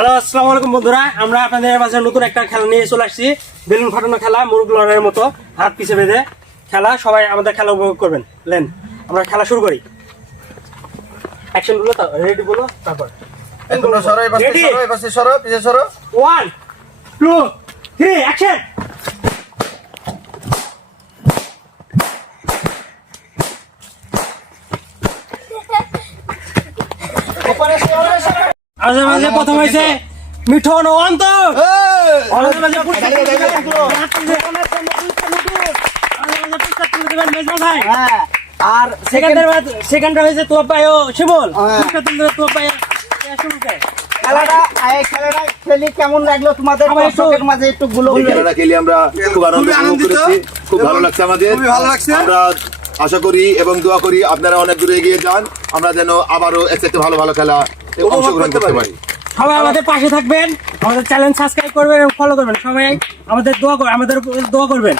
Hello, আসসালামু আলাইকুম বন্ধুরা। আমরা আপনাদের মাঝে নতুন একটা খেলা নিয়ে চলে আসছি। বেলুন ফাটানো খেলা, মুরগ লড়াইয়ের মতো হাত পিছে বেঁধে খেলা। সবাই আমাদের খেলা উপভোগ করবেন। লেন, আমরা খেলা শুরু করি। অ্যাকশন বলো, রেডি বলো, তারপর রেডি। 1 2 3 অ্যাকশন। আমাদের মাঝে প্রথম হয়েছে মিঠুন ও অন্তর। আমাদের মাঝে পুরস্কার তুলে দিবেন মেজবাহ ভাই। আর সেকেন্ড হয়েছে তোর ভাই ও শিমুল। পুরস্কার তুলে দিবেন তোর ভাই শিমুলকে। খেলাটা খেলি কেমন লাগলো তোমাদের? দর্শকের মাঝে একটু গুলো খেলাটা খেলে আমরা খুব আনন্দ করেছি, খুব ভালো লাগছে আমাদের। আমরা আশা করি এবং দোয়া করি আপনারা অনেক দূরে এগিয়ে যান, আমরা যেন আবারও এর চাইতে ভালো ভালো খেলা অংশগ্রহণ করতে পারি। সবাই আমাদের পাশে থাকবেন, আমাদের চ্যানেল সাবস্ক্রাইব করবেন এবং ফলো করবেন। সবাই আমাদের দোয়া করবেন।